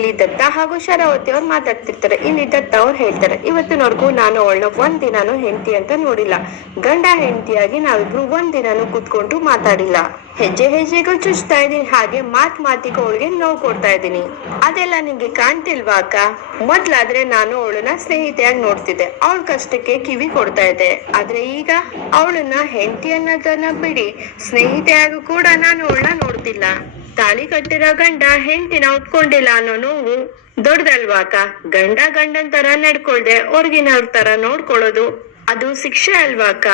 ಇಲ್ಲಿ ದತ್ತ ಹಾಗೂ ಶರಾವತಿ ಅವ್ರು ಮಾತಾಡ್ತಿರ್ತಾರೆ. ಇಲ್ಲಿ ದತ್ತ ಅವ್ರು ಹೇಳ್ತಾರೆ. ಇವತ್ತಿನವರೆಗೂ ನಾನು ಅವಳನ್ನ ಒಂದ್ ದಿನಾನು ಹೆಂಡತಿ ಅಂತ ನೋಡಿಲ್ಲ. ಗಂಡ ಹೆಂಡತಿಯಾಗಿ ನಾವಿಬ್ರು ಒಂದ್ ದಿನಾನು ಕೂತ್ಕೊಂಡು ಮಾತಾಡಿಲ್ಲ. ಹೆಜ್ಜೆ ಹೆಜ್ಜೆಗೂ ಚುಚ್ತಾ ಇದೀನಿ ಹಾಗೆ ಮಾತ್ ಮಾತಿಗೂ ಅವಳಿಗೆ ನೋವು ಕೊಡ್ತಾ ಇದ್ದೀನಿ. ಅದೆಲ್ಲ ನಿಂಗೆ ಕಾಣ್ತಿಲ್ವಾ ಅಕ್ಕ? ಮೊದ್ಲಾದ್ರೆ ನಾನು ಅವಳನ್ನ ಸ್ನೇಹಿತೆಯಾಗಿ ನೋಡ್ತಿದ್ದೆ. ಅವಳ ಕಷ್ಟಕ್ಕೆ ಕಿವಿ ಕೊಡ್ತಾ ಇದ್ದೆ. ಆದ್ರೆ ಈಗ ಅವಳನ್ನ ಹೆಂಡತಿ ಅನ್ನೋದನ್ನ ಬಿಡಿ, ಸ್ನೇಹಿತೆಯಾಗೂ ಕೂಡ ನಾನು ಅವಳನ್ನ ನೋಡ್ತಿಲ್ಲ. ತಾಳಿ ಕಟ್ಟಿರೋ ಗಂಡ ಹೆಂಡತಿನ ಒಪ್ಕೊಂಡಿಲ್ಲ ಅನ್ನೋ ನೋವು ದೊಡ್ಡದಲ್ವಾಕ? ಗಂಡ ಗಂಡನ್ ತರ ನಡ್ಕೊಳ್ದೆ ಹೊರಗಿನವ್ರ ತರ ನೋಡ್ಕೊಳ್ಳೋದು. ಅದು ಶಿಕ್ಷೆ ಅಲ್ವಾಕ?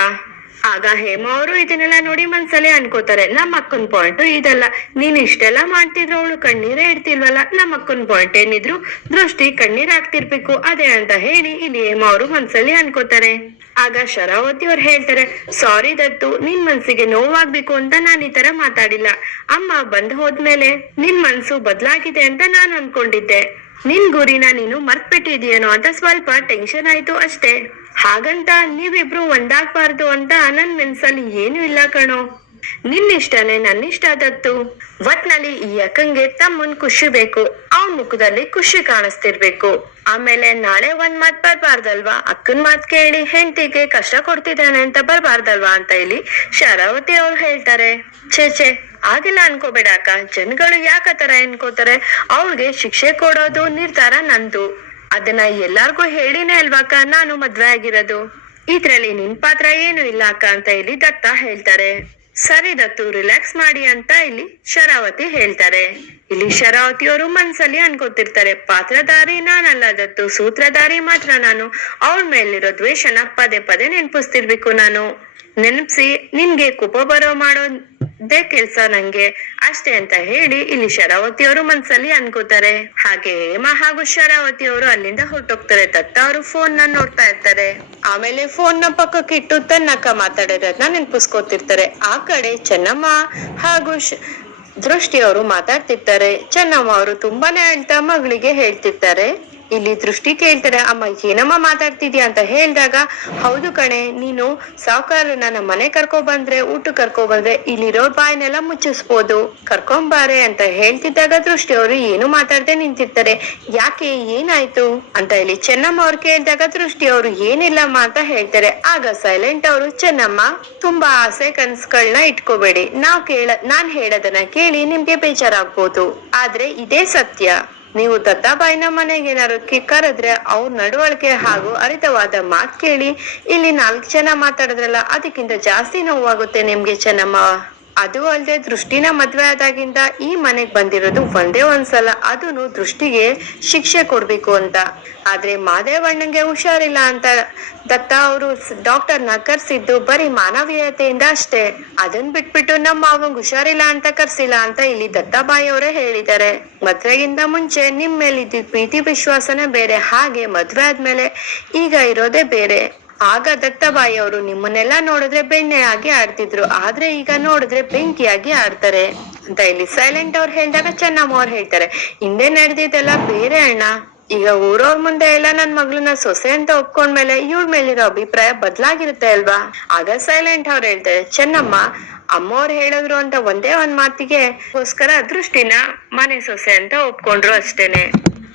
ಆಗ ಹೇಮ ಅವರು ಇದನ್ನೆಲ್ಲ ನೋಡಿ ಮನ್ಸಲ್ಲೇ ಅನ್ಕೋತಾರೆ, ನಮ್ಮ ಅಕ್ಕನ್ ಪಾಯಿಂಟ್ ಇದಲ್ಲ. ನೀನ್ ಇಷ್ಟೆಲ್ಲ ಮಾಡ್ತಿದ್ರು ಅವಳು ಕಣ್ಣೀರೇ ಇಡ್ತಿಲ್ವಲ್ಲ? ನಮ್ಮ ಅಕ್ಕನ್ ಪಾಯಿಂಟ್ ಏನಿದ್ರು ದೃಷ್ಟಿ ಕಣ್ಣೀರ್ ಹಾಕ್ತಿರ್ಬೇಕು. ಅದೇ ಅಂತ ಹೇಳಿ ಇಲ್ಲಿ ಹೇಮ ಅವರು ಮನ್ಸಲ್ಲಿ ಅನ್ಕೋತಾರೆ. ಆಗ ಶರಾವತಿ ಅವ್ರು ಹೇಳ್ತಾರೆ ಸಾರಿ ದತ್ತು, ನಿನ್ ಮನ್ಸಿಗೆ ನೋವಾಗ್ಬೇಕು ಅಂತ ನಾನ್ ಈ ತರ ಮಾತಾಡಿಲ್ಲ. ಅಮ್ಮ ಬಂದ್ ಹೋದ್ಮೇಲೆ ನಿನ್ ಮನ್ಸು ಬದ್ಲಾಗಿದೆ ಅಂತ ನಾನ್ ಅನ್ಕೊಂಡಿದ್ದೆ. ನಿನ್ ಗುರಿನ ನೀನು ಮರ್ತ್ಬಿಟ್ಟಿದೀಯೇನೋ ಅಂತ ಸ್ವಲ್ಪ ಟೆನ್ಷನ್ ಆಯ್ತು ಅಷ್ಟೇ. ಹಾಗಂತ ನೀವಿಬ್ರು ಒಂದಾಗ್ಬಾರ್ದು ಅಂತ ನನ್ ಮನ್ಸಲ್ಲಿ ಏನು ಇಲ್ಲ ಕಣೋ. ನಿನ್ನಿಷ್ಟನೇ ನನ್ನಿಷ್ಟ ಆದದ್ದು. ಒಟ್ನಲ್ಲಿ ಈ ಅಕ್ಕಂಗೆ ತಮ್ಮನ್ ಖುಷಿ ಬೇಕು, ಅವನ್ ಮುಖದಲ್ಲಿ ಖುಷಿ ಕಾಣಿಸ್ತಿರ್ಬೇಕು. ಆಮೇಲೆ ನಾಳೆ ಒಂದ್ ಮಾತ್ ಬರ್ಬಾರ್ದಲ್ವಾ? ಅಕ್ಕನ್ ಮಾತ್ ಕೇಳಿ ಹೆಂಡತಿಗೆ ಕಷ್ಟ ಕೊಡ್ತಿದ್ದಾನೆ ಅಂತ ಬರ್ಬಾರ್ದಲ್ವಾ ಅಂತ ಇಲ್ಲಿ ಶರಾವತಿ ಅವ್ರು ಹೇಳ್ತಾರೆ. ಛೇ ಛೇ, ಆಗಿಲ್ಲ ಅನ್ಕೋಬೇಡ ಅಕ್ಕ. ಜನಗಳು ಯಾಕತರ ಅನ್ಕೋತಾರೆ ಅವ್ಳಿಗೆ ಶಿಕ್ಷೆ ಕೊಡೋದು ನಿರ್ಧಾರ ನಂದು. ಅದನ್ನ ಎಲ್ಲಾರ್ಗೂ ಹೇಳಿನೇ ಅಲ್ವಾಕ ನಾನು ಮದ್ವೆ ಆಗಿರೋದು. ಇದ್ರಲ್ಲಿ ನಿನ್ ಪಾತ್ರ ಏನು ಇಲ್ಲ ಅಕ್ಕ ಅಂತ ಹೇಳಿ ದತ್ತ ಹೇಳ್ತಾರೆ. ಸರಿ ದತ್ತು ರಿಲ್ಯಾಕ್ಸ್ ಮಾಡಿ ಅಂತ ಇಲ್ಲಿ ಶರಾವತಿ ಹೇಳ್ತಾರೆ. ಇಲ್ಲಿ ಶರಾವತಿ ಅವರು ಮನ್ಸಲ್ಲಿ ಅನ್ಕೋತಿರ್ತಾರೆ, ಪಾತ್ರಧಾರಿ ನಾನಲ್ಲ ದತ್ತು, ಸೂತ್ರಧಾರಿ ಮಾತ್ರ ನಾನು. ಅವಳ ಮೇಲಿರೋ ದ್ವೇಷನ ಪದೇ ಪದೇ ನೆನ್ಪಿಸ್ತಿರ್ಬೇಕು ನಾನು. ನೆನಪಿಸಿ, ನಿನ್ಗೆ ಕೋಪ ಬರೋ ಮಾಡೋದೇ ಕೆಲ್ಸ ನಂಗೆ. ಅಷ್ಟೇ ಅಂತ ಹೇಳಿ ಇಲ್ಲಿ ಶರಾವತಿಯವರು ಮನ್ಸಲ್ಲಿ ಅನ್ಕೋತಾರೆ. ಹಾಗೆ ಹೇಮ ಹಾಗೂ ಶರಾವತಿ ಅವರು ಅಲ್ಲಿಂದ ಹೊರಟೋಗ್ತಾರೆ. ತತ್ತ ಅವರು ಫೋನ್ನ ನೋಡ್ತಾ ಇರ್ತಾರೆ. ಆಮೇಲೆ ಫೋನ್ನ ಪಕ್ಕಕ್ಕೆ ಇಟ್ಟು ತನ್ನಕ್ಕ ಮಾತಾಡಿರೋದನ್ನ ನೆನ್ಪಿಸ್ಕೊತಿರ್ತಾರೆ. ಆ ಕಡೆ ಚೆನ್ನಮ್ಮ ಹಾಗೂ ದೃಷ್ಟಿಯವರು ಮಾತಾಡ್ತಿರ್ತಾರೆ. ಚೆನ್ನಮ್ಮ ಅವರು ತುಂಬಾನೇ ಅಂತ ಮಗಳಿಗೆ ಹೇಳ್ತಿರ್ತಾರೆ. ಇಲ್ಲಿ ದೃಷ್ಟಿ ಕೇಳ್ತಾರೆ, ಅಮ್ಮ, ಏನಮ್ಮ ಮಾತಾಡ್ತಿದ್ಯಾ? ಅಂತ ಹೇಳಿದಾಗ, ಹೌದು ಕಣೆ, ನೀನು ಸಾವುಕಾರ, ನನ್ನ ಮನೆ ಕರ್ಕೊ ಬಂದ್ರೆ ಊಟ ಕರ್ಕೊ ಬಂದ್ರೆ, ಇಲ್ಲಿರೋ ಬಾಯಿನೆಲ್ಲ ಮುಚ್ಚಿಸ್ಬೋದು. ಕರ್ಕೊಂಬಾರೆ ಅಂತ ಹೇಳ್ತಿದ್ದಾಗ ದೃಷ್ಟಿ ಅವರು ಏನು ಮಾತಾಡದೆ ನಿಂತಿರ್ತಾರೆ. ಯಾಕೆ, ಏನಾಯ್ತು? ಅಂತ ಹೇಳಿ ಚೆನ್ನಮ್ಮ ಅವ್ರು ಕೇಳಿದಾಗ ದೃಷ್ಟಿ ಅವರು, ಏನಿಲ್ಲಮ್ಮ ಅಂತ ಹೇಳ್ತಾರೆ. ಆಗ ಸೈಲೆಂಟ್ ಅವರು, ಚೆನ್ನಮ್ಮ, ತುಂಬಾ ಆಸೆ ಕನ್ಸ್ಗಳನ್ನ ಇಟ್ಕೋಬೇಡಿ. ನಾವ್ ಕೇಳ, ನಾನ್ ಹೇಳೋದನ್ನ ಕೇಳಿ ನಿಮ್ಗೆ ಬೇಜಾರಾಗ್ಬೋದು. ಆದ್ರೆ ಇದೇ ಸತ್ಯ. ನೀವು ದತ್ತಾಬಾಯಿನ ಮನೆಗೆ ಏನಾದ್ರು ಕರೆದ್ರೆ ಅವ್ರ ನಡವಳಿಕೆ ಹಾಗೂ ಅರಿತವಾದ ಮಾತ್ ಕೇಳಿ. ಇಲ್ಲಿ ನಾಲ್ಕು ಜನ ಮಾತಾಡಿದ್ರಲ್ಲ, ಅದಕ್ಕಿಂತ ಜಾಸ್ತಿ ನೋವಾಗುತ್ತೆ ನಿಮ್ಗೆ ಚೆನ್ನಮ್ಮ. ಅದು ಅಲ್ಲದೆ ದೃಷ್ಟಿನ ಮದ್ವೆ ಆದಾಗಿಂದ ಈ ಮನೆಗ್ ಬಂದಿರೋದು ಒಂದೇ ಒಂದ್ಸಲ. ಅದನ್ನು ದೃಷ್ಟಿಗೆ ಶಿಕ್ಷೆ ಕೊಡ್ಬೇಕು ಅಂತ. ಆದ್ರೆ ಮಾದೇವಣ್ಣಂಗೆ ಹುಷಾರಿಲ್ಲ ಅಂತ ದತ್ತ ಅವರು ಡಾಕ್ಟರ್ನ ಕರ್ಸಿದ್ದು ಬರೀ ಮಾನವೀಯತೆಯಿಂದ ಅಷ್ಟೇ. ಅದನ್ ಬಿಟ್ಬಿಟ್ಟು ನಮ್ಮ ಮಾವಂಗ್ ಹುಷಾರಿಲ್ಲ ಅಂತ ಕರ್ಸಿಲ್ಲ ಅಂತ ಇಲ್ಲಿ ದತ್ತಾಬಾಯಿ ಅವರೇ ಹೇಳಿದ್ದಾರೆ. ಮದ್ವೆಗಿಂತ ಮುಂಚೆ ನಿಮ್ ಮೇಲಿದ್ದ ಪ್ರೀತಿ ವಿಶ್ವಾಸನೇ ಬೇರೆ, ಹಾಗೆ ಮದ್ವೆ ಆದ್ಮೇಲೆ ಈಗ ಇರೋದೇ ಬೇರೆ. ಆಗ ದತ್ತಬಾಯಿ ಅವರು ನಿಮ್ಮನ್ನೆಲ್ಲ ನೋಡಿದ್ರೆ ಬೆಣ್ಣೆ ಆಗಿ ಆಡ್ತಿದ್ರು. ಆದ್ರೆ ಈಗ ನೋಡಿದ್ರೆ ಬೆಂಕಿಯಾಗಿ ಆಡ್ತಾರೆ. ಅಂತ ಇಲ್ಲಿ ಸೈಲೆಂಟ್ ಅವ್ರು ಹೇಳಿದಾಗ ಚೆನ್ನಮ್ಮ ಅವ್ರು ಹೇಳ್ತಾರೆ, ಹಿಂದೆ ನಡೆದಿದ್ದೆಲ್ಲ ಬೇರೆ ಅಣ್ಣ. ಈಗ ಊರವ್ರ ಮುಂದೆ ಎಲ್ಲ ನನ್ ಮಗಳನ್ನ ಸೊಸೆ ಅಂತ ಒಪ್ಕೊಂಡ್ಮೇಲೆ ಇವ್ರ ಮೇಲಿರೋ ಅಭಿಪ್ರಾಯ ಬದ್ಲಾಗಿರುತ್ತೆ ಅಲ್ವಾ? ಆಗ ಸೈಲೆಂಟ್ ಅವ್ರು ಹೇಳ್ತಾರೆ, ಚೆನ್ನಮ್ಮ, ಅಮ್ಮವ್ರು ಹೇಳಿದ್ರು ಅಂತ ಒಂದೇ ಒಂದ್ ಮಾತಿಗೆ ಗೋಸ್ಕರ ದೃಷ್ಟಿನ ಮನೆ ಸೊಸೆ ಅಂತ ಒಪ್ಕೊಂಡ್ರು ಅಷ್ಟೇನೆ.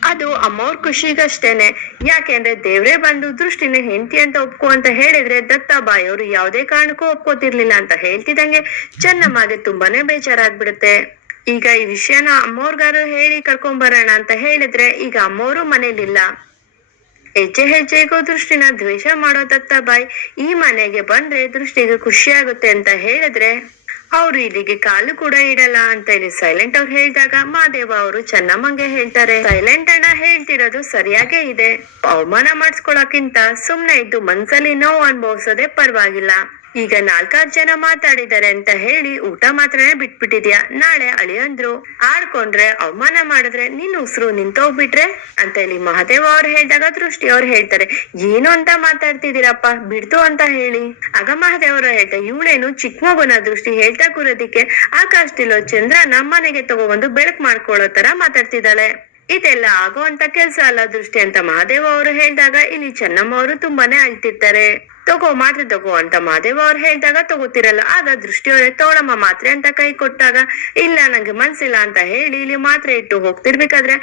ಅದು ಅಮ್ಮವ್ರ ಖುಷಿಗಷ್ಟೇನೆ. ಯಾಕೆಂದ್ರೆ ದೇವ್ರೇ ಬಂದು ದೃಷ್ಟಿನ ಹೆಂಡತಿ ಅಂತ ಒಪ್ಕೋ ಅಂತ ಹೇಳಿದ್ರೆ ದತ್ತಾಬಾಯಿ ಅವರು ಯಾವುದೇ ಕಾರಣಕ್ಕೂ ಒಪ್ಕೋತಿರ್ಲಿಲ್ಲ ಅಂತ ಹೇಳ್ತಿದಂಗೆ ಚೆನ್ನಮ್ಮಗೆ ತುಂಬಾನೇ ಬೇಜಾರಾಗ್ಬಿಡುತ್ತೆ. ಈಗ ಈ ವಿಷಯನ ಅಮ್ಮವ್ರಿಗಾರು ಹೇಳಿ ಕರ್ಕೊಂಬರೋಣ ಅಂತ ಹೇಳಿದ್ರೆ ಈಗ ಅಮ್ಮವರು ಮನೇಲಿಲ್ಲ. ಹೆಜ್ಜೆ ಹೆಜ್ಜೆಗೂ ದೃಷ್ಟಿನ ದ್ವೇಷ ಮಾಡೋ ದತ್ತಾಬಾಯಿ ಈ ಮನೆಗೆ ಬಂದ್ರೆ ದೃಷ್ಟಿಗೆ ಖುಷಿ ಆಗುತ್ತೆ ಅಂತ ಹೇಳಿದ್ರೆ ಅವ್ರು ಇಲ್ಲಿಗೆ ಕಾಲು ಕೂಡ ಇಡಲ್ಲ ಅಂತ ಹೇಳಿ ಸೈಲೆಂಟ್ ಅವ್ರು ಹೇಳಿದಾಗ ಮಹಾದೇವ ಅವರು ಚೆನ್ನಮ್ಮಂಗೆ ಹೇಳ್ತಾರೆ ಸೈಲೆಂಟ್ ಅಣ್ಣ ಹೇಳ್ತಿರೋದು ಸರಿಯಾಗೇ ಇದೆ. ಅವಮಾನ ಮಾಡಿಸ್ಕೊಳಕ್ಕಿಂತ ಸುಮ್ನೆ ಇದ್ದು ಮನ್ಸಲ್ಲಿ ನೋವು ಅನುಭವಿಸೋದೇ ಪರವಾಗಿಲ್ಲ. ಈಗ ನಾಲ್ಕಾರು ಜನ ಮಾತಾಡಿದ್ದಾರೆ ಅಂತ ಹೇಳಿ ಊಟ ಮಾತ್ರನೇ ಬಿಟ್ಬಿಟ್ಟಿದ್ಯಾ? ನಾಳೆ ಅಳಿಯಂದ್ರು ಆಡ್ಕೊಂಡ್ರೆ, ಅವಮಾನ ಮಾಡಿದ್ರೆ ನಿನ್ ಉಸಿರು ನಿಂತೋಗ್ಬಿಟ್ರೆ ಅಂತ ಹೇಳಿ ಮಹಾದೇವ ಅವ್ರು ಹೇಳಿದಾಗ ದೃಷ್ಟಿ ಅವ್ರು ಹೇಳ್ತಾರೆ. ಏನು ಅಂತ ಮಾತಾಡ್ತಿದ್ದೀರಪ್ಪ, ಬಿಡ್ತು ಅಂತ ಹೇಳಿ. ಆಗ ಮಹಾದೇವರು ಹೇಳ್ತಾರೆ ಇವಳೇನು ಚಿಕ್ಕ ಮಗುನ ದೃಷ್ಟಿ ಹೇಳ್ತಾ ಕೂರೋದಿಕ್ಕೆ ಆಕಾಶದಿಲ್ಲೋ ನಮ್ಮ ಮನೆಗೆ ತಗೊಬಂದು ಬೆಳಕ್ ಮಾಡ್ಕೊಳ್ಳೋ ತರ ಮಾತಾಡ್ತಿದ್ದಾಳೆ. ಇದೆಲ್ಲ ಆಗುವಂತ ಕೆಲ್ಸ ಅಲ್ಲ ದೃಷ್ಟಿ ಅಂತ ಮಹಾದೇವ ಅವರು ಹೇಳಿದಾಗ, ಇಲ್ಲಿ ಚೆನ್ನಮ್ಮ ಅವರು ತುಂಬಾನೇ ಅಳ್ತಿರ್ತಾರೆ. ತಗೋ, ಮಾತ್ರೆ ತಗೋ ಅಂತ ಮಹಾದೇವ ಅವ್ರು ಹೇಳಿದಾಗ ತಗೋತಿರಲ್ಲ. ಆಗ ದೃಷ್ಟಿಯವರೇ, ತೋಳಮ್ಮ ಮಾತ್ರೆ ಅಂತ ಕೈ ಕೊಟ್ಟಾಗ, ಇಲ್ಲ, ನಂಗೆ ಮನ್ಸಿಲ್ಲ ಅಂತ ಹೇಳಿ ಇಲ್ಲಿ ಮಾತ್ರೆ ಇಟ್ಟು ಹೋಗ್ತಿರ್ಬೇಕಾದ್ರೆ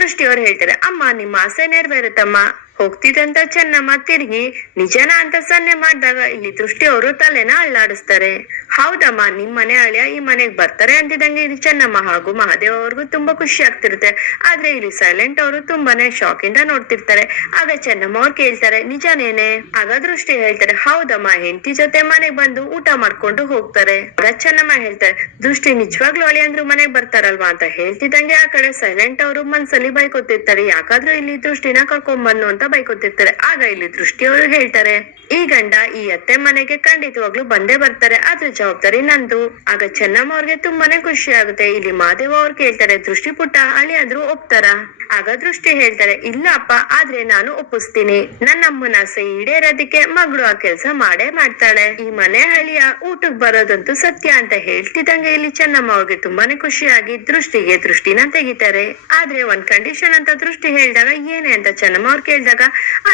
ದೃಷ್ಟಿಯವ್ರು ಹೇಳ್ತಾರೆ, ಅಮ್ಮ, ನಿಮ್ಮ ಆಸೆ ನೆರವೇರುತ್ತಮ್ಮ. ಹೋಗ್ತಿದ್ದಂತ ಚೆನ್ನಮ್ಮ, ತಿರುಗಿ ನಿಜನ ಅಂತ ಸನ್ನೆ ಮಾಡಿದಾಗ ಇಲ್ಲಿ ದೃಷ್ಟಿಯವರು ತಲೆನ ಅಳ್ಳಾಡಿಸ್ತಾರೆ. ಹೌದಮ್ಮ, ನಿಮ್ ಮನೆ ಅಳಿಯ ಈ ಮನೆಗ್ ಬರ್ತಾರೆ ಅಂತಿದಂಗೆ ಇಲ್ಲಿ ಚೆನ್ನಮ್ಮ ಹಾಗೂ ಮಹಾದೇವ ಅವ್ರಿಗೂ ತುಂಬಾ ಖುಷಿ ಆಗ್ತಿರುತ್ತೆ. ಆದ್ರೆ ಇಲ್ಲಿ ಸೈಲೆಂಟ್ ಅವರು ತುಂಬಾನೇ ಶಾಕ್ ಇಂದ ನೋಡ್ತಿರ್ತಾರೆ. ಆಗ ಚೆನ್ನಮ್ಮ ಅವ್ರು ಕೇಳ್ತಾರೆ, ನಿಜನೇನೆ? ಆಗ ದೃಷ್ಟಿ ಹೇಳ್ತಾರೆ ಹೌದಮ್ಮ ಹೆಂಡತಿ ಜೊತೆ ಮನೆಗ್ ಬಂದು ಊಟ ಮಾಡ್ಕೊಂಡು ಹೋಗ್ತಾರೆ. ಚೆನ್ನಮ್ಮ ಹೇಳ್ತಾರೆ, ದೃಷ್ಟಿ ನಿಜವಾಗ್ಲೂ ಅಳಿ ಅಂದ್ರು ಮನೆಗ್ ಬರ್ತಾರಲ್ವಾ? ಅಂತ ಹೇಳ್ತಿದ್ದಂಗೆ ಆ ಕಡೆ ಸೈಲೆಂಟ್ ಅವರು ಮನ್ಸಲ್ಲಿ ಬೈಕೊತಿರ್ತಾರೆ, ಯಾಕಾದ್ರೂ ಇಲ್ಲಿ ದೃಷ್ಟಿನ ಕರ್ಕೊಂಡ್ ಬಂದು ಅಂತ ಬೈಕೊತಿರ್ತಾರೆ. ಆಗ ಇಲ್ಲಿ ದೃಷ್ಟಿಯವರು ಹೇಳ್ತಾರೆ, ಈ ಗಂಡ ಈ ಅತ್ತೆ ಮನೆಗೆ ಖಂಡಿತವಾಗ್ಲೂ ಬಂದೇ ಬರ್ತಾರೆ ಅದ್ರ ಜವಾಬ್ದಾರಿ ನಂದು. ಆಗ ಚೆನ್ನಮ್ಮ ಅವ್ರಿಗೆ ತುಂಬಾನೇ ಖುಷಿ ಆಗುತ್ತೆ, ಇಲ್ಲಿ ಮಾದೇವ ಅವ್ರು ಕೇಳ್ತಾರೆ, ದೃಷ್ಟಿ ಪುಟ್ಟ ಅಳಿ ಆದ್ರೂ ಒಪ್ತಾರ? ಆಗ ದೃಷ್ಟಿ ಹೇಳ್ತಾರೆ ಇಲ್ಲ ಅಪ್ಪ ಆದ್ರೆ ನಾನು ಒಪ್ಪಿಸ್ತೀನಿ. ನನ್ನ ಅಮ್ಮನ ಆಸೆ ಈಡೇರೋದಕ್ಕೆ ಮಗಳು ಆ ಕೆಲ್ಸ ಮಾಡೇ ಮಾಡ್ತಾಳೆ. ಈ ಮನೆ ಹಳಿಯ ಊಟಕ್ ಬರೋದಂತೂ ಸತ್ಯ ಅಂತ ಹೇಳ್ತಿದ್ದಂಗೆ ಇಲ್ಲಿ ಚೆನ್ನಮ್ಮ ಅವ್ರಿಗೆ ತುಂಬಾನೇ ಖುಷಿಯಾಗಿ ದೃಷ್ಟಿಗೆ ದೃಷ್ಟಿನ ತೆಗಿತಾರೆ. ಆದ್ರೆ ಒಂದ್ ಕಂಡೀಷನ್ ಅಂತ ದೃಷ್ಟಿ ಹೇಳಿದಾಗ ಏನೇ ಅಂತ ಚೆನ್ನಮ್ಮ ಅವ್ರು ಕೇಳಿದಾಗ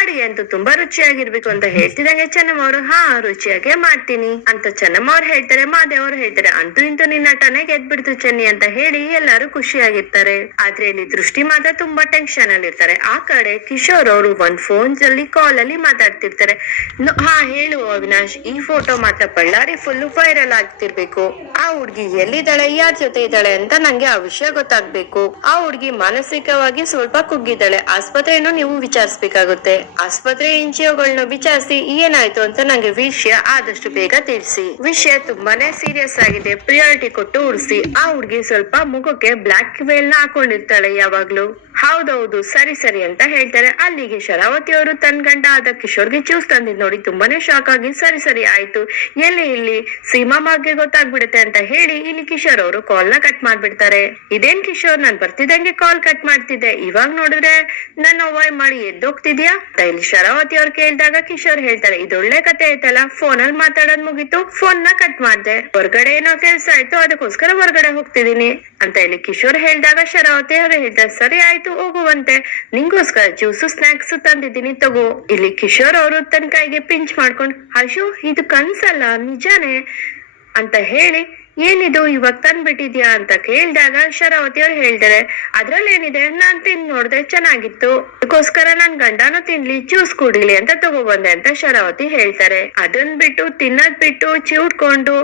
ಅಡಿಗೆ ಅಂತೂ ತುಂಬಾ ರುಚಿಯಾಗಿರ್ಬೇಕು ಅಂತ ಹೇಳ್ತಿದಂಗೆ ಚೆನ್ನಮ್ಮ ಅವರು, ಹಾ, ರುಚಿಯಾಗೆ ಮಾಡ್ತೀನಿ ಅಂತ ಚೆನ್ನಮ್ಮ ಅವ್ರು ಹೇಳ್ತಾರೆ. ಮಾದೇವ್ ಅವ್ರು ಹೇಳ್ತಾರೆ, ಅಂತೂ ಇಂತೂ ನಿನ್ನ ಟನೆ ಗೆದ್ಬಿಡ್ತು ಚೆನ್ನಿ ಅಂತ ಹೇಳಿ ಎಲ್ಲರೂ ಖುಷಿಯಾಗಿರ್ತಾರೆ. ಆದ್ರೆ ಇಲ್ಲಿ ದೃಷ್ಟಿ ಮಾತ್ರ ತುಂಬಾ ಟೆನ್ಷನ್ ಅಲ್ಲಿ ಇರ್ತಾರೆ ಆ ಕಡೆ ಕಿಶೋರ್ ಅವರು ಒಂದ್ ಫೋನ್ ಅಲ್ಲಿ ಕಾಲ್ ಅಲ್ಲಿ ಮಾತಾಡ್ತಿರ್ತಾರೆ. ಹಾ, ಹೇಳು ಅವಿನಾಶ್. ಈ ಫೋಟೋ ಮಾತ್ರ ಬಳ್ಳಾರಿ ಫುಲ್ ವೈರಲ್ ಆಗ್ತಿರ್ಬೇಕು. ಆ ಹುಡ್ಗಿ ಎಲ್ಲಿದ್ದಾಳೆ ಯಾರ ಜೊತೆ ಇದ್ದಾಳೆ ಅಂತ ನಂಗೆ ಆ ವಿಷಯ ಗೊತ್ತಾಗ್ಬೇಕು. ಆ ಹುಡ್ಗಿ ಮಾನಸಿಕವಾಗಿ ಸ್ವಲ್ಪ ಕುಗ್ಗಿದ್ದಾಳೆ. ಆಸ್ಪತ್ರೆಯನ್ನು ನೀವು ವಿಚಾರಿಸಬೇಕಾಗುತ್ತೆ. ಆಸ್ಪತ್ರೆ ಎನ್ಜಿಒಗಳನ್ನ ವಿಚಾರಿಸಿ ಏನಾಯ್ತು ಅಂತ ನಂಗೆ ವಿಷಯ ಆದಷ್ಟು ಬೇಗ ತಿಳಿಸಿ. ವಿಷಯ ತುಂಬಾನೇ ಸೀರಿಯಸ್ ಆಗಿದೆ. ಪ್ರಿಯಾರಿಟಿ ಕೊಟ್ಟು ಉಡಿಸಿ. ಆ ಹುಡ್ಗಿ ಸ್ವಲ್ಪ ಮುಖಕ್ಕೆ ಬ್ಲಾಕ್ ವೇಲ್ನ ಹಾಕೊಂಡಿರ್ತಾಳೆ ಯಾವಾಗ್ಲೂ. ಹೌದೌದು, ಸರಿ ಸರಿ ಅಂತ ಹೇಳ್ತಾರೆ. ಅಲ್ಲಿಗೆ ಶರಾವತಿ ಅವರು ತನ್ನ ಗಂಡ ಆದ ಕಿಶೋರ್ಗೆ ಜ್ಯೂಸ್ ತಂದಿದ್ ನೋಡಿ ತುಂಬಾನೇ ಶಾಕ್ ಆಗಿ, ಸರಿ ಸರಿ ಆಯ್ತು. ಎಲ್ಲಿ, ಇಲ್ಲಿ? ಸೀಮಾ ಮಾಗ್ಗೆ ಗೊತ್ತಾಗ್ಬಿಡುತ್ತೆ ಅಂತ ಹೇಳಿ ಇಲ್ಲಿ ಕಿಶೋರ್ ಅವರು ಕಾಲ್ನ ಕಟ್ ಮಾಡ್ಬಿಡ್ತಾರೆ. ಇದೇನ್ ಕಿಶೋರ್, ನಾನ್ ಬರ್ತಿದ್ದಂಗೆ ಕಾಲ್ ಕಟ್ ಮಾಡ್ತಿದ್ದೆ. ಇವಾಗ ನೋಡಿದ್ರೆ ನನ್ನ ಅವಾಯ್ ಮಾಡಿ ಎದ್ದೋಗ್ತಿದ್ಯಾ? ಇಲ್ಲಿ ಶರಾವತಿ ಅವ್ರು ಕೇಳಿದಾಗ ಕಿಶೋರ್ ಹೇಳ್ತಾರೆ ಇದೊಳ್ಳೆ ಕತೆ ಆಯ್ತಲ್ಲ ಫೋನ್ ಅಲ್ಲಿ ಮಾತಾಡೋದ್ ಮುಗೀತು ಫೋನ್ನ ಕಟ್ ಮಾಡ್ದೆ. ಹೊರಗಡೆ ಏನೋ ಕೆಲ್ಸ ಆಯ್ತು, ಅದಕ್ಕೋಸ್ಕರ ಹೊರಗಡೆ ಹೋಗ್ತಿದೀನಿ ಅಂತ ಇಲ್ಲಿ ಕಿಶೋರ್ ಹೇಳ್ದಾಗ ಶರಾವತಿ ಅವರು ಹೇಳ್ತಾರೆ, ಸರಿ ಆಯ್ತು ಹೋಗುವಂತೆ. ನಿಂಗೋಸ್ಕರ ಜ್ಯೂಸು ಸ್ನಾಕ್ಸ್ ತಂದಿದ್ದೀನಿ, ತಗೋ. ಇಲ್ಲಿ ಕಿಶೋರ್ ಅವರು ತನ್ನ ಕೈಗೆ ಪಿಂಚ್ ಮಾಡ್ಕೊಂಡು ಹಶು ಇದು ಕನ್ಸಲ್ಲ, ನಿಜಾನೇ? ಅಂತ ಹೇಳಿ ಏನಿದು, ಇವಾಗ ತಂದ್ಬಿಟ್ಟಿದ್ಯಾ ಅಂತ ಕೇಳಿದಾಗ ಶರಾವತಿ ಅವ್ರು ಹೇಳ್ತಾರೆ ಅದ್ರಲ್ಲಿ ಏನಿದೆ ನಾನ್ ತಿಂದ್ ನೋಡ್ದೆ ಚೆನ್ನಾಗಿತ್ತು. ಅದಕ್ಕೋಸ್ಕರ ನನ್ ಗಂಡನು ತಿನ್ಲಿ, ಜ್ಯೂಸ್ ಕುಡಿಲಿ ಅಂತ ತಗೋಬಂದೆ ಅಂತ ಶರಾವತಿ ಹೇಳ್ತಾರೆ. ಅದನ್ ಬಿಟ್ಟು, ತಿನ್ನದ್ ಬಿಟ್ಟು ಚಿವ್ಕೊಂಡು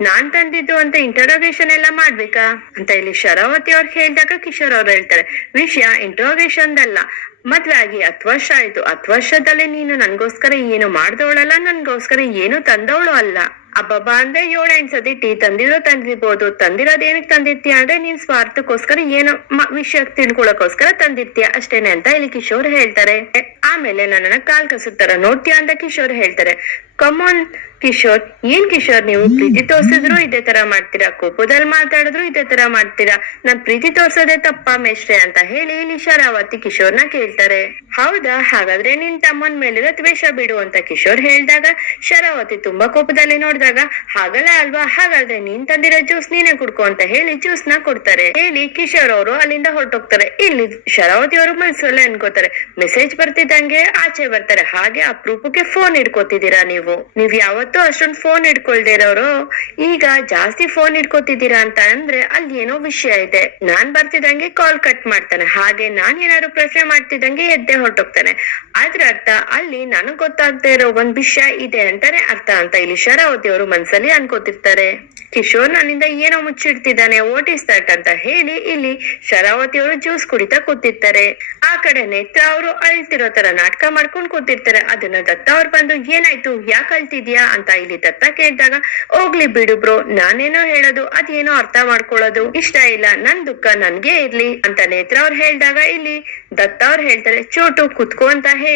ನಾನ್ ತಂದಿದ್ದು ಅಂತ ಇಂಟರೋಗೇಶನ್ ಎಲ್ಲ ಮಾಡ್ಬೇಕಾ? ಅಂತ ಇಲ್ಲಿ ಶರಾವತಿ ಅವ್ರು ಹೇಳಿದಾಗ ಕಿಶೋರ್ ಅವ್ರು ಹೇಳ್ತಾರೆ, ವಿಷಯ ಇಂಟರೋಗೇಶನ್ ಅಲ್ಲ ಮದ್ವೆ ಆಗಿ ಹತ್ತು ವರ್ಷ ಆಯ್ತು. ಹತ್ತು ವರ್ಷದಲ್ಲಿ ನೀನು ನನ್ಗೋಸ್ಕರ ಏನು ಮಾಡ್ದವಳಲ್ಲ, ನನ್ಗೋಸ್ಕರ ಏನು ತಂದವಳು ಅಲ್ಲ. ಅಬ್ಬಬ್ಬಾ ಅಂದ್ರೆ ಏಳೆಂಟ್ ಸತಿ ಟೀ ತಂದಿರೋ ತಂದಿರ್ಬೋದು. ತಂದಿರೋದ್ ಏನಕ್ ತಂದಿರ್ತೀಯ ಅಂದ್ರೆ ನೀನ್ ಸ್ವಾರ್ಥಕ್ಕೋಸ್ಕರ ಏನೋ ವಿಷಯ ತಿಳ್ಕೊಳಕೋಸ್ಕರ ತಂದಿರ್ತೀಯ. ಅಷ್ಟೇನೆ ಅಂತ ಇಲ್ಲಿ ಕಿಶೋರ್ ಹೇಳ್ತಾರೆ. ಆಮೇಲೆ ನನ್ನನ್ನ ಕಾಲ್ ಕಸುತ್ತಾರ ನೋಡ್ತೀಯ ಅಂತ ಕಿಶೋರ್ ಹೇಳ್ತಾರೆ. Come on Kishore. ಏನ್ ಕಿಶೋರ್ ನೀವು? ಪ್ರೀತಿ ತೋರ್ಸಿದ್ರು ಇದೇ ತರ ಮಾಡ್ತೀರಾ? ಕೋಪದಲ್ಲಿ ಮಾತಾಡಿದ್ರು ಇದೇ ತರ ಮಾಡ್ತೀರಾ? ನಾನ್ ಪ್ರೀತಿ ತೋರ್ಸೋದೇ ತಪ್ಪ ಮೇಷ್ಟ್ರೆ ಅಂತ ಹೇಳಿ ಇಲ್ಲಿ ಕಿಶೋರ್ ಕಿಶೋರ್ನ ಕೇಳ್ತಾರೆ. ಹೌದಾ? ಹಾಗಾದ್ರೆ ನಿನ್ ತಮ್ಮನ್ ಮೇಲಿರೋ ದ್ವೇಷ ಬಿಡು ಅಂತ ಕಿಶೋರ್ ಹೇಳ್ದಾಗ ಶರಾವತಿ ತುಂಬಾ ಕೋಪದಲ್ಲಿ ನೋಡಿದಾಗ, ಹಾಗಲ್ಲ ಅಲ್ವಾ? ಹಾಗಾದ್ರೆ ನೀನ್ ತಂದಿರೋ ಜ್ಯೂಸ್ ನೀನೇ ಕುಡ್ಕೊ ಅಂತ ಹೇಳಿ ಜ್ಯೂಸ್ನ ಕೊಡ್ತಾರೆ. ಹೇಳಿ ಕಿಶೋರ್ ಅವರು ಅಲ್ಲಿಂದ ಹೊರಟೋಗ್ತಾರೆ. ಇಲ್ಲಿ ಶರಾವತಿ ಅವರು ಮನ್ಸಲ್ಲ ಅನ್ಕೋತಾರೆ. ಮೆಸೇಜ್ ಬರ್ತಿದ್ದಂಗೆ ಆಚೆ ಬರ್ತಾರೆ. ಹಾಗೆ ಅಪ್ರೂಪಕ್ಕೆ ಫೋನ್ ಹಿಡ್ಕೋತಿದ್ದೀರಾ ನೀವು? ನೀವ್ ಯಾವತ್ತೂ ಅಷ್ಟೊಂದ್ ಫೋನ್ ಇಟ್ಕೊಳ್ದೆ ಇರೋರು. ಈಗ ಜಾಸ್ತಿ ಫೋನ್ ಹಿಡ್ಕೋತಿದ್ದೀರಾ ಅಂತ ಅಂದ್ರೆ ಅಲ್ಲಿ ಏನೋ ವಿಷಯ ಇದೆ. ನಾನ್ ಬರ್ತಿದಂಗೆ ಕಾಲ್ ಕಟ್ ಮಾಡ್ತಾನೆ. ಹಾಗೆ ನಾನ್ ಏನಾದ್ರು ಪ್ರಶ್ನೆ ಮಾಡ್ತಿದ್ದಂಗೆ ಎದ್ದೆ ಹೊರಟೋಗ್ತಾನೆ. ಅದ್ರ ಅರ್ಥ, ಅಲ್ಲಿ ನನಗ್ ಗೊತ್ತಾಗ್ತಾ ಇರೋ ಒಂದ್ ವಿಷಯ ಇದೆ ಅಂತಾನೆ ಅರ್ಥ ಅಂತ ಇಲ್ಲಿ ಶರಾವತಿ ಅವರು ಮನ್ಸಲ್ಲಿ ಅನ್ಕೋತಿರ್ತಾರೆ. ಕಿಶೋರ್ ನನ್ನಿಂದ ಏನೋ ಮುಚ್ಚಿಡ್ತಿದ್ದಾನೆ ವಾಟ್ ಇಸ್ ದಟ್ ಅಂತ ಹೇಳಿ ಇಲ್ಲಿ ಶರಾವತಿ ಅವರು ಜ್ಯೂಸ್ ಕುಡಿತಾ ಕೂತಿರ್ತಾರೆ. ಆ ಕಡೆ ನೇತ್ರ ಅವರು ಅಳ್ತಿರೋ ತರ ನಾಟಕ ಮಾಡ್ಕೊಂಡ್ ಕೂತಿರ್ತಾರೆ. ಅದನ್ನ ದತ್ತ ಅವ್ರು ಬಂದು, ಏನಾಯ್ತು? ಯಾಕೆ ಅಳ್ತಿದ್ಯಾ? ಅಂತ ಇಲ್ಲಿ ದತ್ತ ಕೇಳಿದಾಗ, ಹೋಗ್ಲಿ ಬಿಡು ಬ್ರೋ, ನಾನೇನೋ ಹೇಳೋದು, ಅದೇನೋ ಅರ್ಥ ಮಾಡ್ಕೊಳ್ಳೋದು. ಇಷ್ಟ ಇಲ್ಲ, ನನ್ ದುಃಖ ನನ್ಗೆ ಇರ್ಲಿ. ಅಂತ ನೇತ್ರ ಅವ್ರು ಹೇಳ್ದಾಗ ಇಲ್ಲಿ ದತ್ತ ಅವ್ರು ಹೇಳ್ತಾರೆ, ಚೋಟು ಕುತ್ಕೋ ಅಂತ ಹೇಳಿ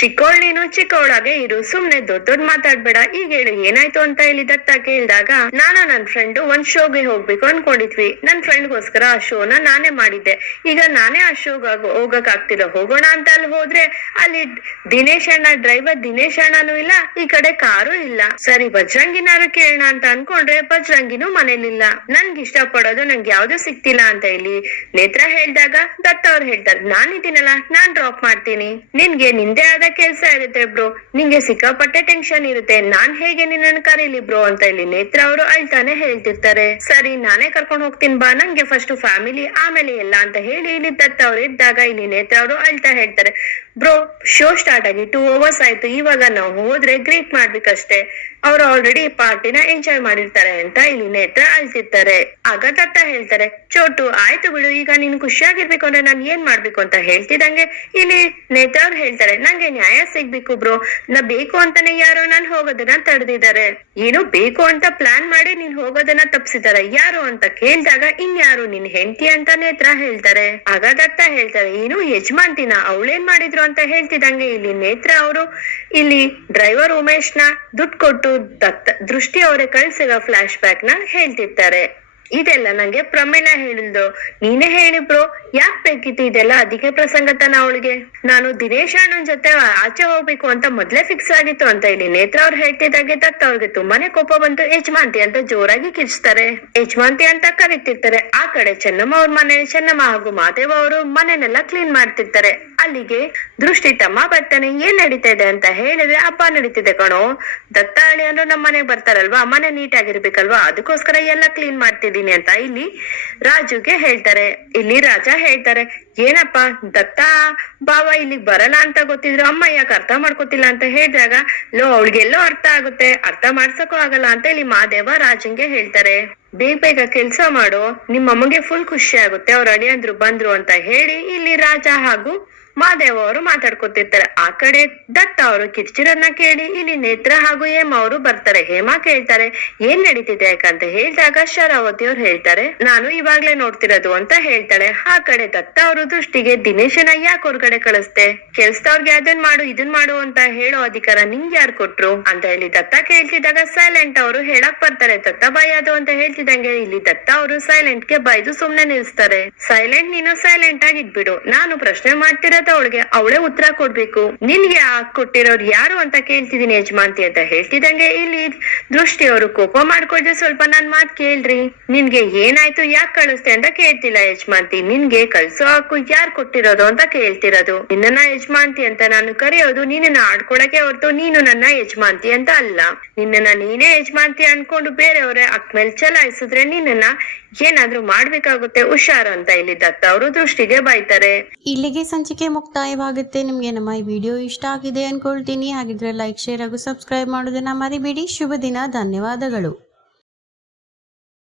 ಚಿಕ್ಕವಳ್ ನೀನು ಚಿಕ್ಕೋಳಾಗೆ ಇರು. ಸುಮ್ನೆ ದೊಡ್ಡ ದೊಡ್ಡ ಮಾತಾಡ್ಬೇಡ. ಈಗ ಹೇಳು, ಏನಾಯ್ತು ಅಂತ ಹೇಳಿ ದತ್ತ ಕೇಳಿದಾಗ, ನಾನು ನನ್ನ ಫ್ರೆಂಡ್ ಒಂದ್ ಶೋಗೆ ಹೋಗ್ಬೇಕು ಅನ್ಕೊಂಡಿದ್ವಿ. ನನ್ ಫ್ರೆಂಡ್ಗೋಸ್ಕರ ಆ ಶೋನ ನಾನೇ ಮಾಡಿದ್ದೆ. ಈಗ ನಾನೇ ಆ ಶೋಗ ಹೋಗಕ್ ಆಗ್ತಿಲ್ಲ ಹೋಗೋಣ ಅಂತ ಅಲ್ಲಿ ಹೋದ್ರೆ, ಅಲ್ಲಿ ದಿನೇಶ್ ಅಣ್ಣ ಡ್ರೈವರ್ ದಿನೇಶ್ ಅಣ್ಣನೂ ಇಲ್ಲ, ಈ ಕಡೆ ಕಾರು ಇಲ್ಲ. ಸರಿ ಬಜ್ರಂಗಿನಾರು ಕೇಳೋಣ ಅಂತ ಅನ್ಕೊಂಡ್ರೆ ಬಜರಂಗಿನೂ ಮನೇಲಿಲ್ಲ ನನ್ಗೆ ಇಷ್ಟ ಪಡೋದು ನಂಗೆ ಯಾವ್ದು ಸಿಕ್ತಿಲ್ಲ ಅಂತ ಹೇಳಿ, ನೇತ್ರ ಹೇಳ್ದಾಗ ದತ್ತ ಅವ್ರು ಹೇಳ್ತಾರೆ ನಾನಿದ್ದೀನಲ್ಲ ನಾನ್ ಡ್ರಾಪ್ ಮಾಡ್ತೀನಿ. ನಿನ್ಗೆ ನಿಂದೆ ಆದ ಕೆಲ್ಸ ಇರುತ್ತೆ ಬ್ರೋ. ನಿಂಗೆ ಸಿಕ್ಕಾಪಟ್ಟೆ ಟೆನ್ಷನ್ ಇರುತ್ತೆ. ನಾನ್ ಹೇಗೆ ನಿನ್ನ ಕರೀಲಿ ಬ್ರೋ ಅಂತ ಇಲ್ಲಿ ನೇತ್ರ ಅವರು ಅಳ್ತಾನೆ ಹೇಳ್ತಿರ್ತಾರೆ. ಸರಿ, ನಾನೇ ಕರ್ಕೊಂಡು ಹೋಗ್ತೀನಿ ಬಾ. ನಂಗೆ ಫಸ್ಟ್ ಫ್ಯಾಮಿಲಿ ಆಮೇಲೆ ಎಲ್ಲ ಅಂತ ಹೇಳಿ ಇಲ್ಲಿ ದತ್ತ ಅವ್ರು ಇದ್ದಾಗ ಇಲ್ಲಿ ನೇತ್ರ ಅವರು ಅಳ್ತಾ ಹೇಳ್ತಾರೆ. ಬ್ರೋ ಶೋ ಸ್ಟಾರ್ಟ್ ಆಗಿ ಟೂ ಅವರ್ಸ್ ಆಯ್ತು. ಇವಾಗ ನಾವು ಹೋದ್ರೆ ಗ್ರೀಟ್ ಮಾಡ್ಬೇಕಷ್ಟೇ. ಅವ್ರು ಆಲ್ರೆಡಿ ಪಾರ್ಟಿನ ಎಂಜಾಯ್ ಮಾಡಿರ್ತಾರೆ ಅಂತ ಇಲ್ಲಿ ನೇತ್ರ ಅಳ್ತಿರ್ತಾರೆ. ಆಗ ತತ್ತ ಹೇಳ್ತಾರೆ, ಚೋಟು, ಆಯ್ತು ಬಿಡು, ಈಗ ನೀನು ಖುಷಿಯಾಗಿರ್ಬೇಕು ಅಂದ್ರೆ ನಾನ್ ಏನ್ ಮಾಡ್ಬೇಕು ಅಂತ ಹೇಳ್ತಿದಂಗೆ ಇಲ್ಲಿ ನೇತ್ರ ಅವ್ರು ಹೇಳ್ತಾರೆ, ನಂಗೆ ನ್ಯಾಯ ಸಿಗ್ಬೇಕು ಬ್ರೋ ನಾ ಬೇಕು ಅಂತಾನೆ ಯಾರೋ ನಾನ್ ಹೋಗೋದನ್ನ ತಡೆದಿದ್ದಾರೆ. ಏನು ಬೇಕು ಅಂತ ಪ್ಲಾನ್ ಮಾಡಿ ನೀನ್ ಹೋಗೋದನ್ನ ತಪ್ಸಿದಾರೆ ಯಾರು ಅಂತ ಕೇಳ್ದಾಗ ಇನ್ಯಾರು ನಿನ್ ಹೆಂಡತಿ ಅಂತ ನೇತ್ರ ಹೇಳ್ತಾರೆ. ಆಗ ದತ್ತ ಹೇಳ್ತಾರೆ, ಏನು ಯಜಮಾನ್ತಿನ, ಅವಳೇನ್ ಮಾಡಿದ್ರು ಅಂತ ಹೇಳ್ತಿದಂಗೆ ಇಲ್ಲಿ ನೇತ್ರ ಅವರು, ಇಲ್ಲಿ ಡ್ರೈವರ್ ಉಮೇಶ್ನ ದುಡ್ಡು ಕೊಟ್ಟು ದತ್ತ ದೃಷ್ಟಿ ಅವರೇ ಕಳ್ಸಿರೋ ಫ್ಲಾಶ್ ಬ್ಯಾಕ್ನ ಹೇಳ್ತಿರ್ತಾರೆ. ಇದೆಲ್ಲ ನಂಗೆ ಪ್ರಮೇಣ ಹೇಳಿಲ್ದು ನೀನೇ ಹೇಳಿ ಬ್ರೋ, ಯಾಕ್ ಬೇಕಿತ್ತು ಇದೆಲ್ಲ? ಅದಕ್ಕೆ ಪ್ರಸಂಗತನ ಅವಳಿಗೆ. ನಾನು ದಿನೇಶ್ ಅಣ್ಣನ್ ಜೊತೆ ಆಚೆ ಹೋಗ್ಬೇಕು ಅಂತ ಮೊದ್ಲೇ ಫಿಕ್ಸ್ ಆಗಿತ್ತು ಅಂತ ಇಲ್ಲಿ ನೇತ್ರ ಅವ್ರು ಹೇಳ್ತಿದ್ದಾಗೆ ದತ್ತ ಅವ್ರಿಗೆ ತುಂಬಾನೇ ಕೋಪ ಬಂತು. ಯಜಮಾಂತಿ ಅಂತ ಜೋರಾಗಿ ಕಿರ್ಚ್ತಾರೆ. ಯಜಮಾಂತಿ ಅಂತ ಕರಿತಿರ್ತಾರೆ. ಆ ಕಡೆ ಚೆನ್ನಮ್ಮ ಅವ್ರ ಮನೆ, ಚೆನ್ನಮ್ಮ ಹಾಗೂ ಮಾದೇವ ಅವರು ಮನೆನೆಲ್ಲ ಕ್ಲೀನ್ ಮಾಡ್ತಿರ್ತಾರೆ. ಅಲ್ಲಿಗೆ ದೃಷ್ಟಿ ತಮ್ಮ ಬರ್ತಾನೆ. ಏನ್ ನಡೀತಾ ಇದೆ ಅಂತ ಹೇಳಿದ್ರೆ ಅಪ್ಪ ನಡೀತಿದೆ ಕಣೋ. ದತ್ತಾಳಿ ಅಳಿಯಂದ್ರು ನಮ್ಮ ಮನೆಗ್ ಬರ್ತಾರಲ್ವಾ? ಮನೆ ನೀಟ್ ಆಗಿರ್ಬೇಕಲ್ವಾ? ಅದಕ್ಕೋಸ್ಕರ ಎಲ್ಲ ಕ್ಲೀನ್ ಮಾಡ್ತಿದ್ದೀನಿ ಅಂತ ಇಲ್ಲಿ ರಾಜುಗೆ ಹೇಳ್ತಾರೆ. ಇಲ್ಲಿ ರಾಜ ಹೇಳ್ತಾರೆ, ಏನಪ್ಪ, ದತ್ತ ಬಾವ ಇಲ್ಲಿಗ್ ಬರಲ್ಲ ಅಂತ ಗೊತ್ತಿದ್ರು ಅಮ್ಮ ಯಾಕೆ ಅರ್ಥ ಮಾಡ್ಕೋತಿಲ್ಲ ಅಂತ ಹೇಳಿದಾಗ, ಲೋ, ಅವಳಿಗೆಲ್ಲೋ ಅರ್ಥ ಆಗುತ್ತೆ, ಅರ್ಥ ಮಾಡ್ಸಕ್ಕೂ ಆಗಲ್ಲ ಅಂತ ಇಲ್ಲಿ ಮಾದೇವ ರಾಜಂಗೆ ಹೇಳ್ತಾರೆ. ಬೇಗ ಬೇಗ ಕೆಲ್ಸ ಮಾಡು, ನಿಮ್ಮ ಅಮ್ಮಗೆ ಫುಲ್ ಖುಷಿ ಆಗುತ್ತೆ, ಅವ್ರ ಅಳಿಯಂದ್ರು, ಬಂದ್ರು ಅಂತ ಹೇಳಿ ಇಲ್ಲಿ ರಾಜ ಹಾಗೂ ಮಾದೇವ ಅವರು ಮಾತಾಡ್ಕೊತಿರ್ತಾರೆ. ಆ ಕಡೆ ದತ್ತ ಅವರು ಕಿರ್ಚಿರನ್ನ ಕೇಳಿ, ಇಲ್ಲಿ ನೇತ್ರ ಹಾಗೂ ಹೇಮ ಅವರು ಬರ್ತಾರೆ. ಹೇಮ ಕೇಳ್ತಾರೆ, ಏನ್ ನಡೀತಿದೆ ಯಾಕಂತ ಹೇಳಿದಾಗ ಶರಾವತಿ ಅವ್ರು ಹೇಳ್ತಾರೆ, ನಾನು ಇವಾಗ್ಲೇ ನೋಡ್ತಿರೋದು ಅಂತ ಹೇಳ್ತಾಳೆ. ಆ ಕಡೆ ದತ್ತ ಅವರು ದೃಷ್ಟಿಗೆ, ದಿನೇಶನ ಯಾಕೆ ಹೊರಗಡೆ ಕಳಿಸ್ತೆ ಕೆಲ್ಸದವ್ರಿಗೆ ಅದನ್ ಮಾಡು, ಇದನ್ ಮಾಡು ಅಂತ ಹೇಳೋ ಅಧಿಕಾರ ನಿಂಗ್ ಯಾರು ಕೊಟ್ರು? ಅಂತ ಹೇಳಿ ದತ್ತ ಕೇಳ್ತಿದ್ದಾಗ ಸೈಲೆಂಟ್ ಅವರು ಹೇಳಕ್ ಬರ್ತಾರೆ. ದತ್ತ ಬೈಯೋದು ಅಂತ ಹೇಳ್ತಿದಂಗೆ ಇಲ್ಲಿ ದತ್ತ ಅವರು ಸೈಲೆಂಟ್ಗೆ ಬೈದು ಸುಮ್ನೆ ನಿಲ್ಸ್ತಾರೆ. ಸೈಲೆಂಟ್ ನೀನು ಸೈಲೆಂಟ್ ಆಗಿ ಇದ್ಬಿಡು ನಾನು ಪ್ರಶ್ನೆ ಮಾಡ್ತಿರೋದು ಅವಳಿಗೆ, ಅವಳೇ ಉತ್ತರ ಕೊಡ್ಬೇಕು. ನಿನ್ಗೆ ಕೊಟ್ಟಿರೋರು ಯಾರು ಅಂತ ಕೇಳ್ತಿದೀನಿ ಯಜಮಾಂತಿ ಅಂತ ಹೇಳ್ತಿದಂಗೆ ಇಲ್ಲಿ ದೃಷ್ಟಿ ಅವರು ಕೋಪ ಮಾಡ್ಕೊಳ್ದೆ ಸ್ವಲ್ಪ ನನ್ ಮಾತ್ ಕೇಳ್ರಿ. ನಿನ್ಗೆ ಏನಾಯ್ತು, ಯಾಕೆ ಕಳಿಸ್ತೆ ಅಂತ ಕೇಳ್ತಿಲ್ಲ ಯಜಮಾಂತಿ ನಿನ್ಗೆ ಕಳ್ಸೋ ಹಕ್ಕು ಯಾರ್ ಕೊಟ್ಟಿರೋದು ಅಂತ ಕೇಳ್ತಿರೋದು. ನಿನ್ನನ್ನ ಯಜಮಾಂತಿ ಅಂತ ನಾನು ಕರೆಯೋದು ನಿನ್ನನ್ನ ಆಡ್ಕೊಳಕ್ಕೆ ಹೊರತು ನೀನು ನನ್ನ ಯಜಮಾಂತಿ ಅಂತ ಅಲ್ಲ. ನಿನ್ನ ನೀನೇ ಯಜಮಾಂತಿ ಅನ್ಕೊಂಡು ಬೇರೆಯವ್ರೆ ಅಕ್ಮೇಲ್ ಚಲಾಯಿಸಿದ್ರೆ ನಿನ್ನನ್ನ ಏನಾದ್ರೂ ಮಾಡ್ಬೇಕಾಗುತ್ತೆ, ಹುಷಾರು ಅಂತ ಇಲ್ಲಿ ದತ್ತ ಅವರು ದೃಷ್ಟಿಗೆ ಬೈತಾರೆ. ಇಲ್ಲಿಗೆ ಸಂಚಿಕೆ ಮುಕ್ತಾಯವಾಗುತ್ತೆ. ನಿಮಗೆ ನಮ್ಮ ಈ ವಿಡಿಯೋ ಇಷ್ಟ ಆಗಿದೆ ಅಂದ್ಕೊಳ್ತೀನಿ ಹಾಗಿದ್ರೆ ಲೈಕ್ ಶೇರ್ ಹಾಗೂ ಸಬ್ಸ್ಕ್ರೈಬ್ ಮಾಡೋದನ್ನ ಮರಿಬೇಡಿ. ಶುಭ ದಿನ. ಧನ್ಯವಾದಗಳು.